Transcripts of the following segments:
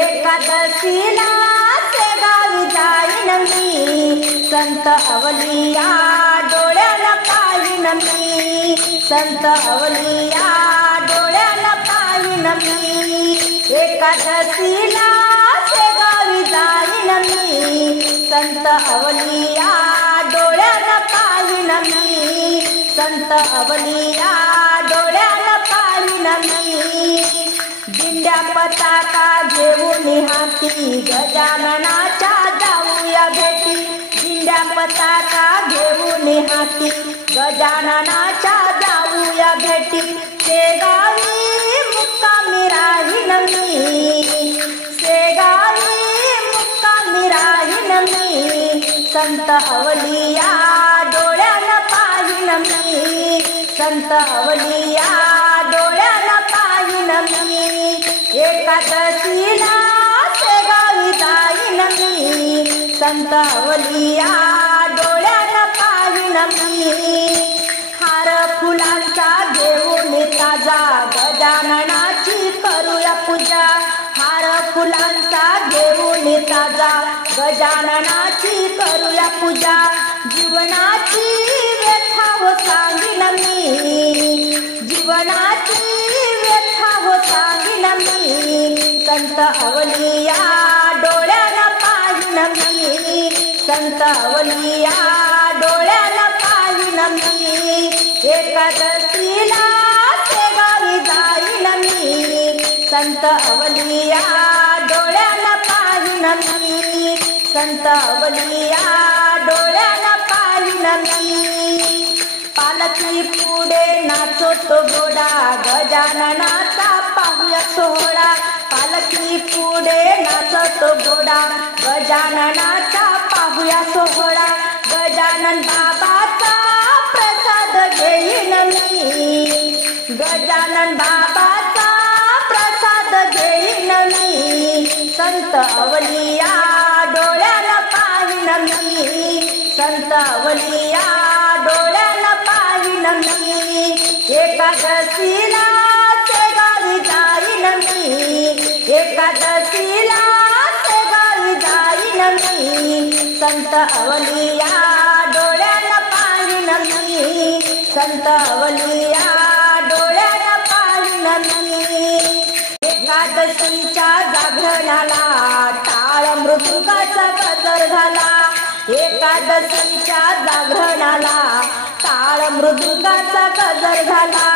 एकादशीला शेगावी जाईन मी, संत अवलिया डोळ्याला पाहीन मी, संत अवलिया डोळ्याला पाहीन मी। एकादशीला शेगावी जाईन मी, संत अवलिया डोळ्याला पाहीन मी, संत अवलिया डोळ्याला पाहीन मी। दिंड्या पताका घेऊन हाती गजाननाच्या जाऊया भेटी, दिंड्या पताका घेऊन हाती गजाननाच्या जाऊया भेटी। शेगावी मुक्कामी राहीन मी, शेगावी मुक्कामी राहीन मी, संत अवलिया डोळ्याला पाहीन मी, संत अवलिया डोळ्याला पाहीन मी। एकादशीला शेगावी जाईन मी, संत अवलिया डोळ्याला पाहीन मी। हार फुलांचा घेऊन ताजा गजाननाची करूया पूजा, हार फुलांचा घेऊन ताजा गजाननाची करूया पूजा। जीवनाची व्यथा हो सांगीन मी, जीवनाची व्यथा हो सांगीन मी, संत अवलिया डोळ्याला पाहीन मी, संत अवलिया डोळ्याला पाहीन मी। एकादशीला शेगावी जाईन मी, संत अवलिया डोळ्याला पाहीन मी, संत अवलिया डोळ्याला पाहीन मी। पालखी पुढे नाचतो घोडा गजाननाचा पाहूया सोहळा, पालखी पुढे नाचतो घोडा गजाननाचा पाहूया सोहळा। गजानन बाबाचा प्रसाद घेईन मी, गजानन बाबाचा प्रसाद घेईन मी, संत अवलिया डोळ्याला पाहीन मी, संत अवलिया डोळ्याला पाहीन मी। एकादशीला शेगावी जाईन मी, एकादशीला शेगावी जाईन मी, संत अवलिया डोळ्याला पाहीन मी, संत अवलिया डोळ्याला पाहीन मी। एकादशीच्या जागरणाला टाळ मृदुंगाचा गजर झाला, एकादशीच्या जागरणाला टाळ मृदुंगाचा गजर झाला।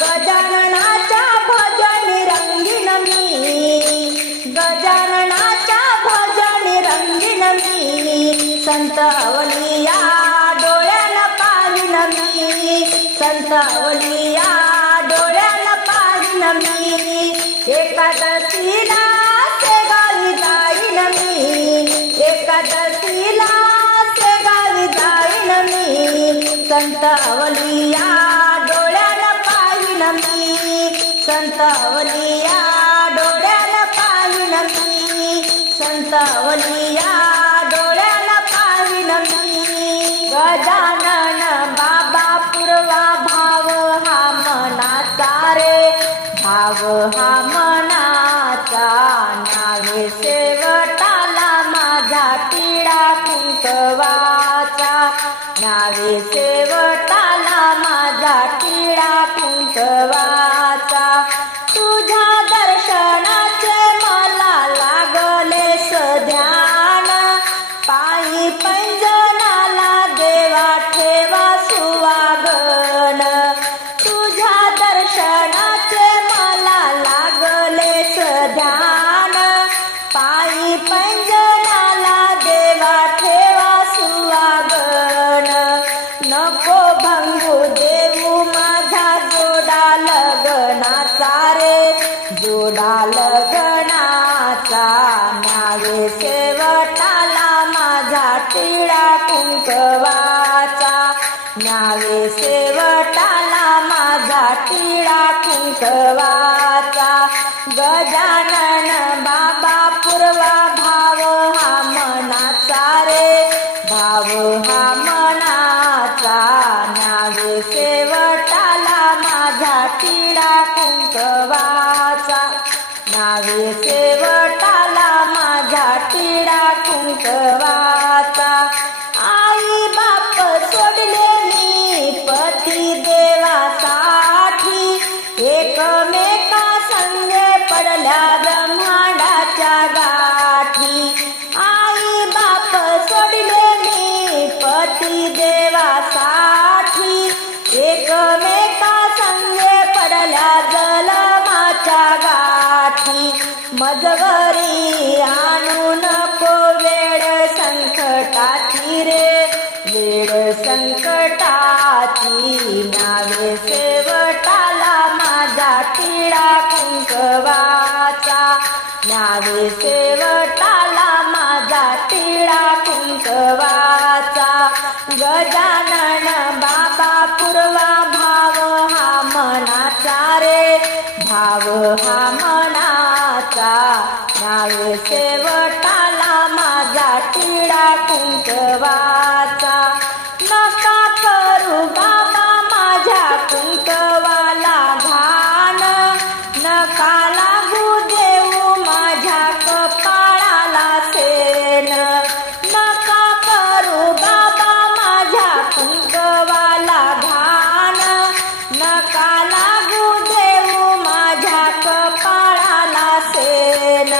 गजाननाच्या भजनी रंगीन मी, गजाननाच्या भजनी रंगीन मी, संत अवलिया डोळ्याला पाहीन मी, संत अवलिया डोळ्याला पाहीन मी। एकादशीला शेगावी जाईन मी, एकादशीला शेगावी जाईन मी, संत अवलिया डोळ्याला पाहीन मी, संत अवलिया डोळ्याला पाहीन मी, संत अवलिया डोळ्याला पाहीन मी। गजानन बाबा पूर्वा भाव हा मनाचा रे, भाव हा मनाचा, नावे शेवटाला माझा तिळा कुंकवाचा, नावे शेवटाला माझा तिळा कुंकवाचा। तुझ्या दर्शनाचे मला लागलेस ध्यान, पायी पैंजनाला देवा ठेवा सुवागन, तुझ्या दर्शनाचे मला लागलेस ध्यान, पायी पैंजनाला देवा ठेवा सुवागन। नको भंगू देऊ माझा जोडा लग्नाचा रे, जोडा लग्नाचा, नावे शेवटाला माझा तिळा कुंकवाचा, नावे शेवटाला माझा तिळा कुंकवाचा। गजानन बाबा पूर्वा भाव हा मनाचा रे, भाव हा मनाचा, नावे शेवटाला माझा तिळा कुंकवाचा, नावे शेवटाला माझ्यावरी आणू नको वेळ संकटाची रे, वेळ संकटाची. न्यावे शेवटाला माझा टिळा कुंकवाचा, न्यावे शेवटाला माझा टिळा कुंकवाचा. गजानन बाबा पूर्वा भाव हा मनाचा रे, भाव हा मनाचा. न्यावे शेवटाला माझा टिळा कुंकवाचा. नका करू बाबा माझ्या कुंकवाला घाण, नका लागू देऊ माझ्या कपाळाला शेण. नका करू बाबा माझ्या कुंकवाला घाण, नका लागू देऊ माझ्या कपाळाला शेण.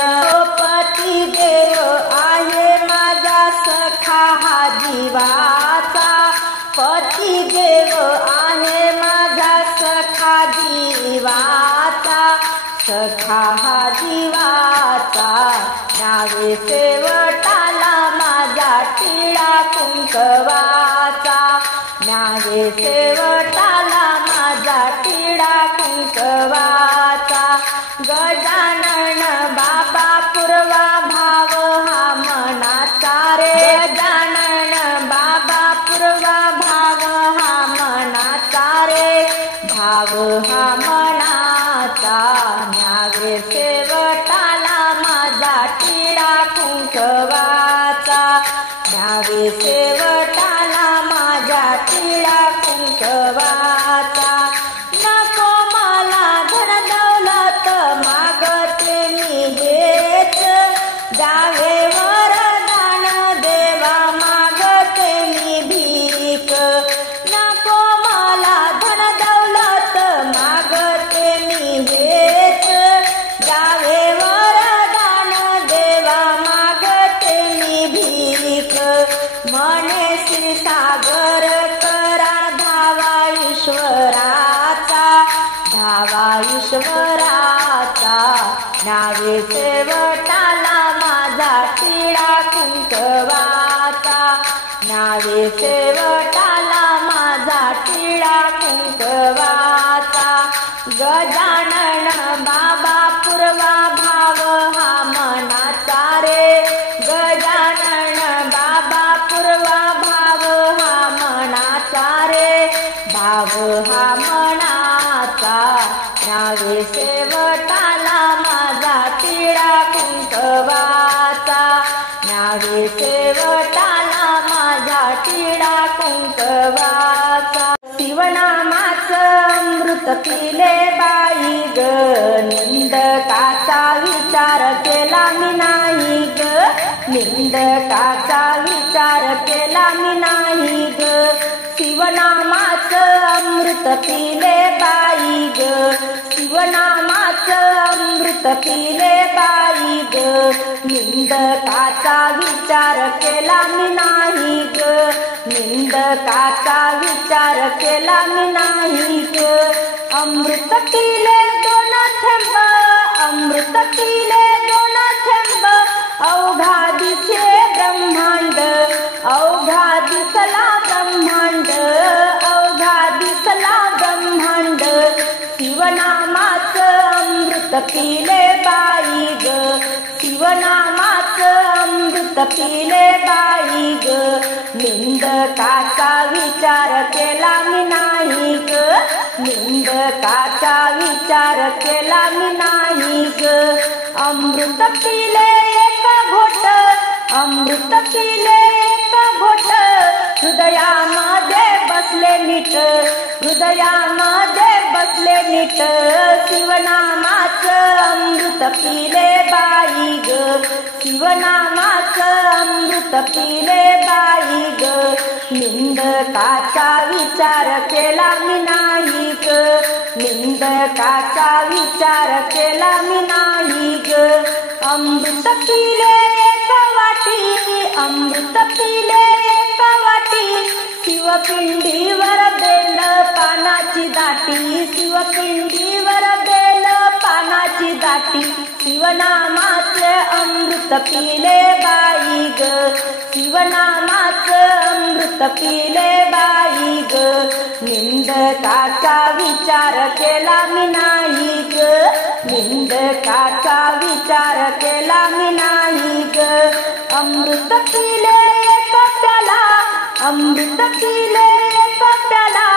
पती देव आहे माझा सखा हा जीवाचा, पती देव आहे माझा सखा जीवाचा, सखा हा जीवाचा. न्यावे शेवटाला माझा टिळा कुंकवाचा, न्यावे शेवटाला माझा टिळा कुंकवाचा. गजानन बाबा पूर्वा भाव हा मनाचा रे, गजानन बाबा पूर्वा भाव हा मनाचा रे, भाव हा मनाचा. न्यावे शेवटाला माझा टिळा कुंकवाचा, न्यावे शेवटाला माझा टिळा कुंकवाचा. नको मला धन दौलत मागते मी हेच, द्यावे वरदान देवा मागते मी भीक. नको मला धन दौलत मागते मी हेच, द्यावे वरदान देवा मागते मी भीक. मने क्षीरसागर करा धावा ईश्वराचा, धावा ईश्वराचा. न्यावे शेवटाला माझा टिळा कुंकवाचा, न्यावे शेवटाला माझा टिळा कुंकवाचा. गजानन बाबा पूर्वा भाव हा मनाचा रे, गजानन बाबा पूर्वा भाव हा मनाचा रे, भाव हा मनाचा. न्यावे शेवटाला माझा टिळा कुंकवाचा, न्यावे शेवटाला माझा टिळा कुंकवाचा. शिवनामाचं अमृत पिले बाई ग, निंदकाचा विचार केला मी नाही ग, निंदकाचा विचार केला मी नाही ग. शिवनामाचं अमृत पिले बाई ग, शिवनामाचं अमृत पिले बाई ग. निंदकाचा विचार केला मी नाही ग, निंदकाचा विचार केला मी नाही ग. अमृत पिले दोन थेंब, अमृत पिले दोन थेंब, अवघा दिसे ब्रह्मांड, अवघा दिसला ब्रह्मांड, अवघा दिसला ब्रह्मांड. शिवनामाचं अमृत पिले बाई ग, शिवनामाचं अमृत पिले बाई ग. निंदकाचा विचार केला मी नाही ग, निंदकाचा विचार केला मी नाही ग. अमृत पिले एक घोट, अमृत पिले एक घोट, हृदयामध्ये बसले नीट, हृदयामध्ये बसले नीट. शिवनामाचं अमृत पिले बाई ग, शिवनामाचं अमृत पिले बाई ग. निंदकाचा विचार केला मी नाही ग, निंदकाचा विचार केला मी नाही ग. अमृत पिले एक वाटी, अमृत पिले एक वाटी, शिवपिंडीवर बेल पानाची दाटी, शिवपिंडीवर बेल पानाची पानाची दाटी शिवनामाचे अमृत पिले बाई ग शिवनामाचं अमृत पिले बाई ग निंदकाचा विचार केला मी नाही ग निंदकाचा विचार केला मी नाही ग अमृत पिले एकट्याला अमृत पिले एकट्याला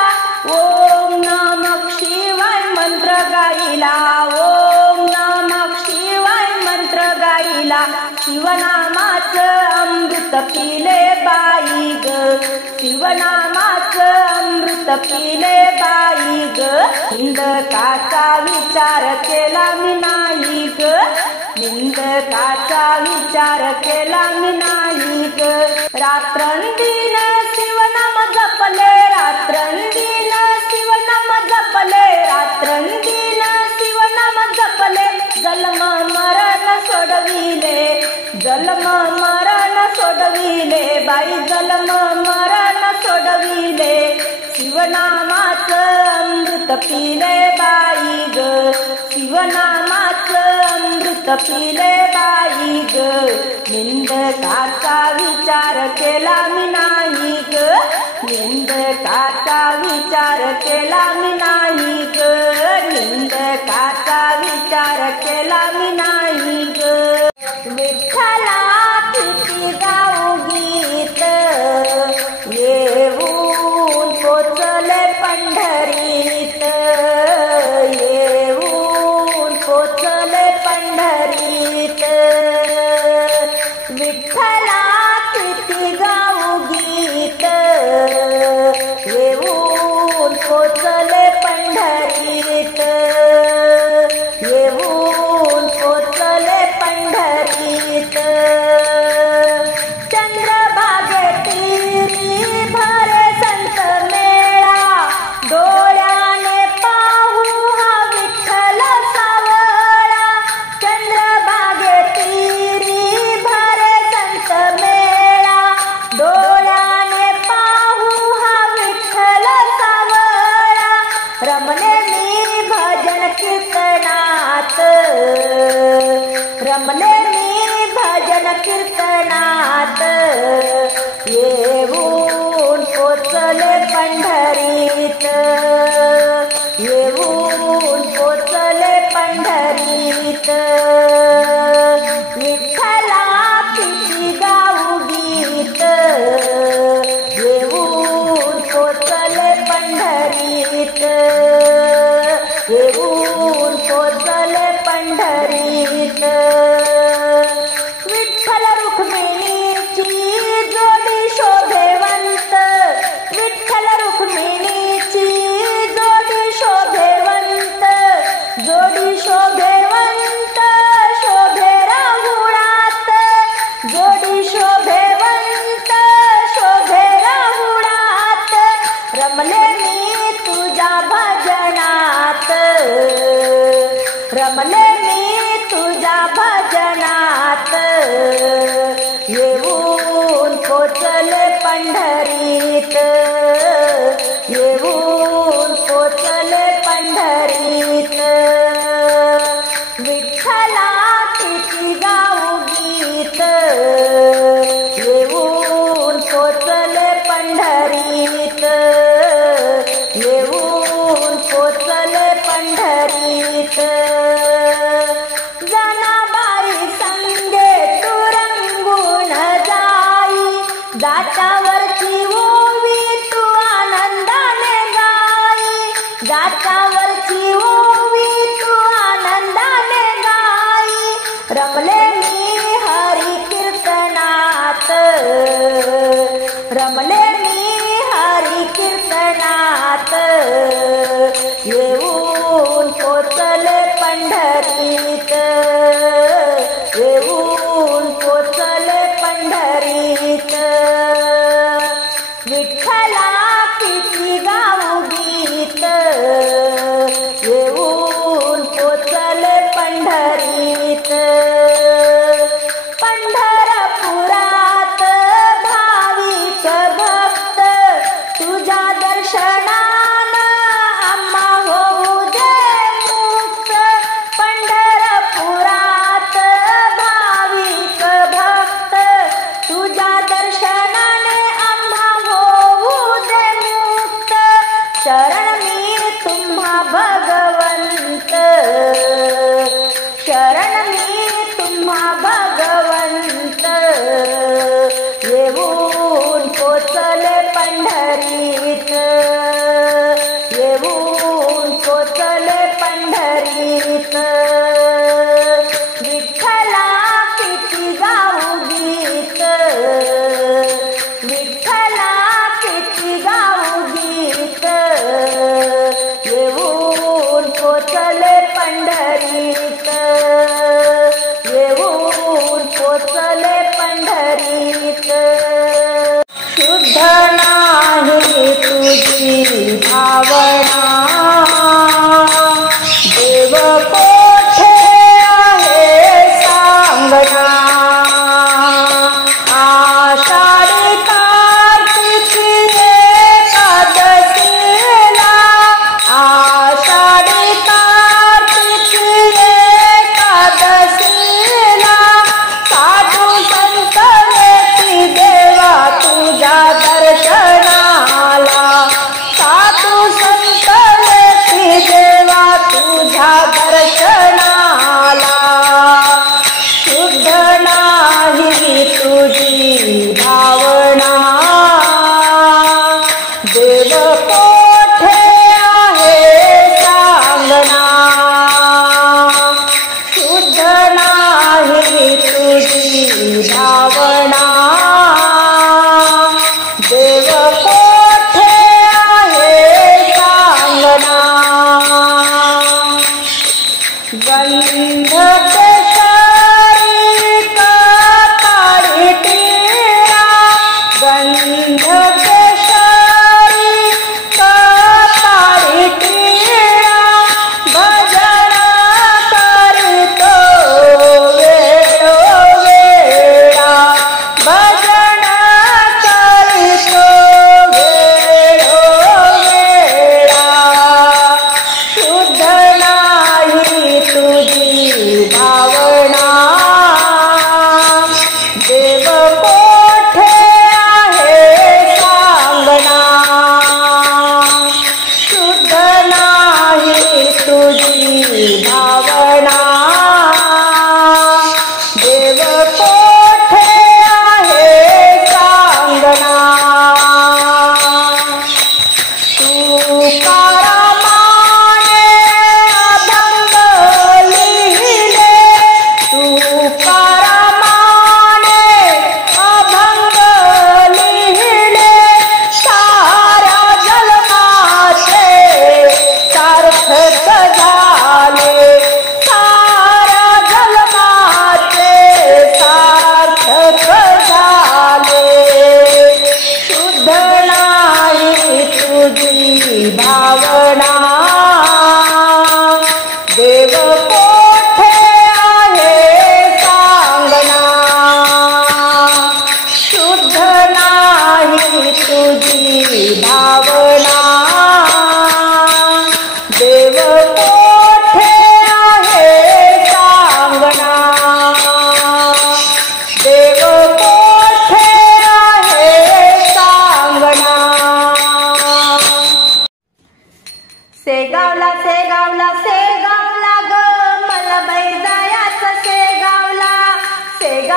ओम नमः शिवाय मंत्र गाईला ओम नमः शिवाय मंत्र गाईला शिवनामाचं अमृत पिले बाई ग शिवनामाचं अमृत पिले बाई ग निंदकाचा विचार केला मी नाही ग निंदकाचा विचार केला मी नाही ग रात्रंदिन शिवनाम जपले रात्रंदिन शिवनाम जपले रात्रंदिन शिवनाम जपले जन्म मरण सोडविले जन्म मरण सोडविले बाई जन्म मरण सोडविले शिवनामाचं अमृत पिले बाई ग शिवनामाचं अमृत पिले बाई ग निंदकाचा विचार केला मी नाही ग निंदकाचा विचार केला मी नाही ग निंदकाचा विचार केला मी नाही ग विठ्ठला किती गाऊ गीत येऊन पोचले पंढरीत येऊन पोचले पंढरीत विठ्ठला किती गाऊ गीत येऊन पोचले पंढरीत येऊन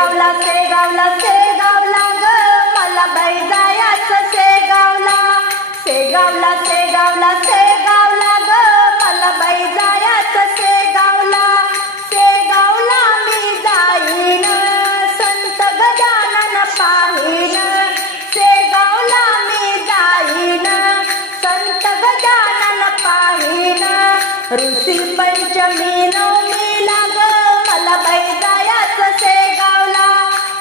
शेगावला शेगावला शेगावला ग मला बाई जायचं शेगावला शेगावला शेगावला शेगावला ग मला बाई जायचं शेगावला शेगावला मी जाईन संत गजानन पाहीन शेगावला मी जाईन संत गजानन पाहीन ऋषी पंचमी नवमीला ग मला बाई जायचं शेगावला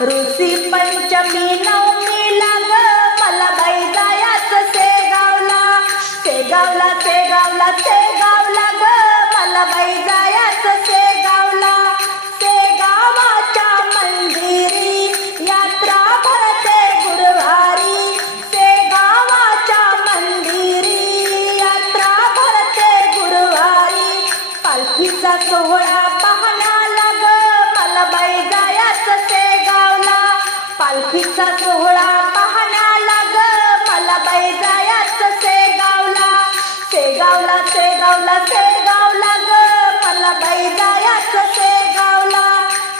ऋषी पंचमी नवमीला ग मला बाई जायचं शेगावला शेगावला शेगावला शेगावला ग मला बाई जायचं शेगावला शेगावाच्या मंदिरी यात्रा भरते गुरुवारी शेगावाच्या मंदिरी यात्रा भरते गुरुवारी पालखीचा सोहळा पाहण्याला ग मला बाई जायचं शेगावला पालखीचा सोहळा पाहण्याला ग मला बाई जायचं शेगावला शेगावला शेगावला शेगावला ग मला बाई जायचं शेगावला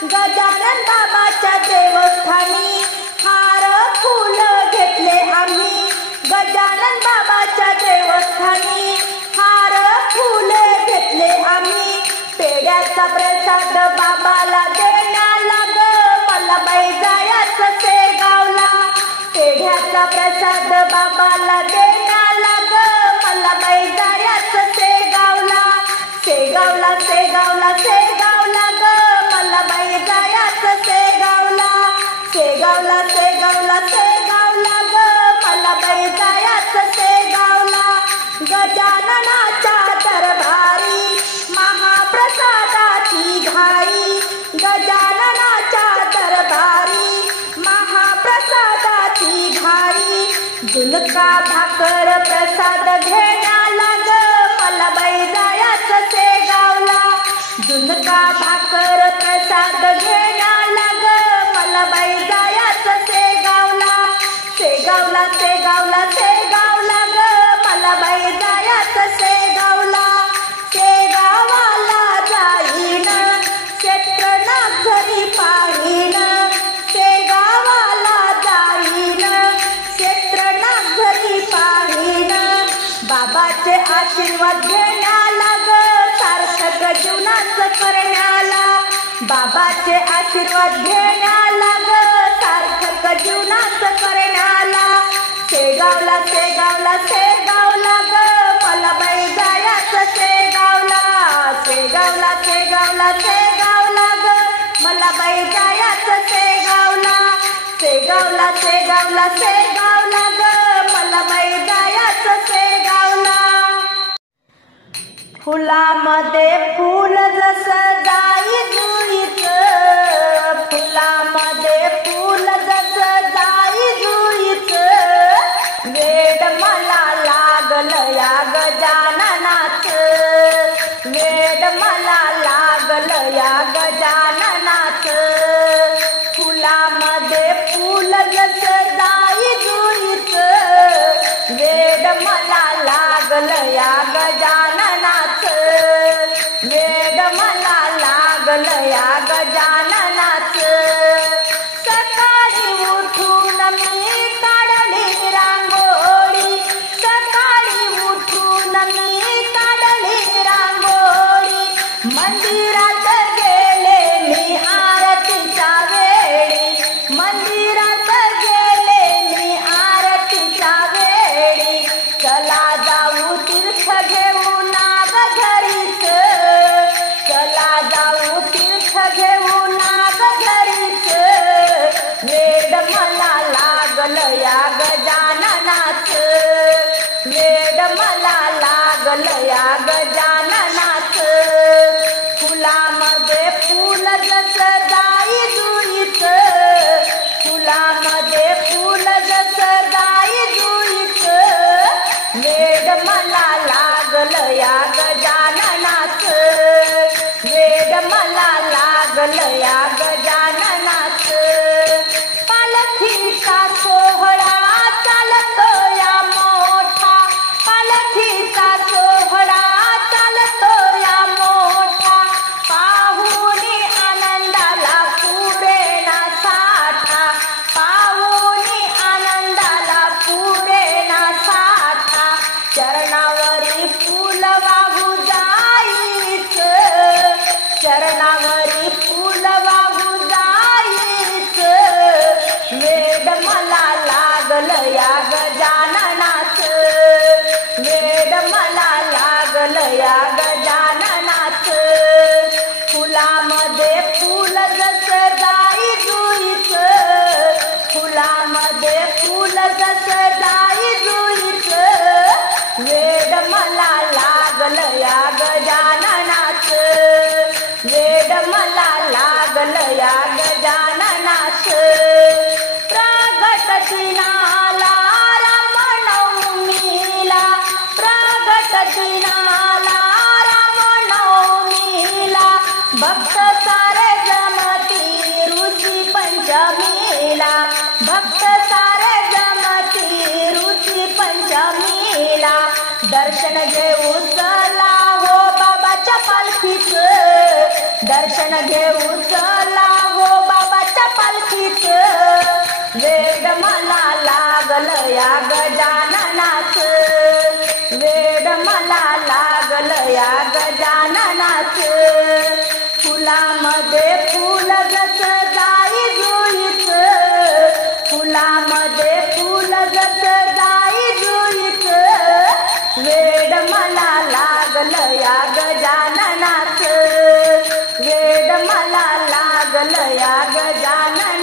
गजानन बाबाच्या देवस्थानी हार फुल घेतले आम्ही गजानन बाबाच्या देवस्थानी हार फुल घेतले आम्ही पेढ्याचा प्रसाद बाबाला देण्याला ग मला बाई जायचं शेगावला पेढ्याचा प्रसाद बाबाला देण्याला ग मला बाई जायचं शेगावला शेगावला शेगावला शेगावला ग मला बाई जायचं शेगावला शेगावला शेगावला शेगावला ग मला बाई जायचं शेगावला गजाननाच्या दरबारी महाप्रसादाची घाई गजाननाच्या दरबारी महाप्रसादाची घाई झुणका भाकर प्रसाद घेण्याला ग मला बाई जायचं शेगावला झुणका भाकर प्रसाद घेण्याला ग मला बाई जायचं शेगावला शेगावला शेगावला शेगावला ग मला बाई जायचं शेगावला शेगावाला जाईन क्षेत्रनाथ घरी पाहीन शेगावाला जाईन क्षेत्रनाथ घरी पाहीन बाबाचे आशीर्वाद घेण्याला ग सार्थक जीवनाचं करण्याला बाबाचे आशीर्वाद घेण्याला ग सार्थक जीवनाचं करण्याला शेगावला शेगावला शेगावला ग मला बाई जायचं शेगावला शेगावला शेगावला शेगावला ग मला बाई जायचं शेगावला शेगावला शेगावला शेगावला ग मला बाई जायचं शेगावला फुलामध्ये फुल जसं जाई जुईचं फुलामध्ये फुल जसं जाई जुईचं वेड मला लागलं या गजाननाचं वेड मला लागलं या गजाननाचं फुलामध्ये फुल जसं जाई जुईचं वेड मला लागलं या गजाननाचं वेड मला लागलं या गजाननाचं सकाळी उठून मी काढली रांगोळी सकाळी उठून मी काढली रांगोळी मंदिरात गेले मी आरतीच्या वेळी मंदिरात गेले मी आरतीच्या वेळी चला जाऊ तीर्थ घेऊ नाग घरीच चला जाऊ तीर्थ घेऊ नाग घरीच वेड मला लागलं या गजाननाचं वेड मला लागलं या गजाननाचं फुलामध्ये फुल जसं जाई जुईचं फुलामध्ये फुल जसं जाई जुईचं वेड मला लागलं या गजाननाचं वेड मला लागलं या गजाननाचं पालखीचा सोहळा चालतो या मोठा पालखीचा सोहळा चालतो या मोठा पाहुणी आनंदाला पुरे ना लागलं या गजाननाच, वेड मला लागलं या गजाननाच. फुलामध्ये फुल जसं जाई जुईच, फुलामध्ये फुल जसं जाई जुईच, वेड मला लागलं या गजाननाच, वेड मला लागलं या गजाननाच. प्रगट दिनाला रामनवमीला, प्रगट दिनाला रामनवमीला, भक्त सारे जमती ऋषी पंचमीला, भक्त सारे जमती ऋषी पंचमीला. दर्शन घेऊ चला हो बाबाच्या पालखीच, दर्शन घेऊ चला हो बाबाच्या पालखीच. वेड मला लागलं या गजाननाच, वेड मला लागलं या गजाननाच. फुलामध्ये फुल जसं जाई जुईच, फुलामध्ये फुल जसं जाई जुईच, वेड मला लागलं या गजाननाच, वेड मला लागलं या गजाननाच.